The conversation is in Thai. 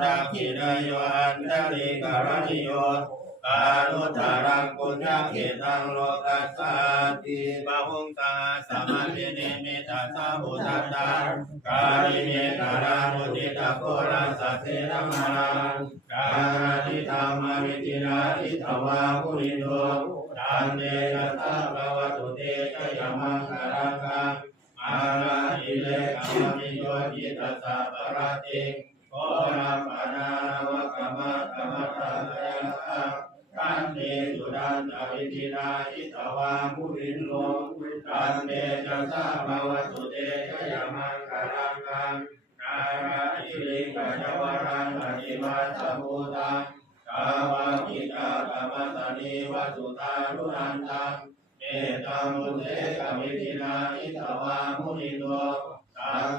ตาคินโยอันตริการณิโยอานุตารังปุญญาเขตังโลกัสสาติบาหุงตาสมาธิเนมิตาสาบุตตากาลิเมกาลามุติตะโกรัสสะเสรมารังกาลาทิธรรมวิตินาทิตวาภุริโนตันเตนะสะภวตุเตชะยมังคารังกังอาลาอิเลกามิโยจิตตสสะปะระติง โกรัมปนาวะกมะกมะตะยังคังตันเตสุดันตวิตินาทิตวาภุริโนตันเตนะสะภวตุเตชยมังคารังกังนาราอิริกะจวรังอนิมาสมุตังกาวากิตากรรมตนีวัตุตาลุนันตังเอตังมุเตกวิธินาอิตวามุนิโนตัง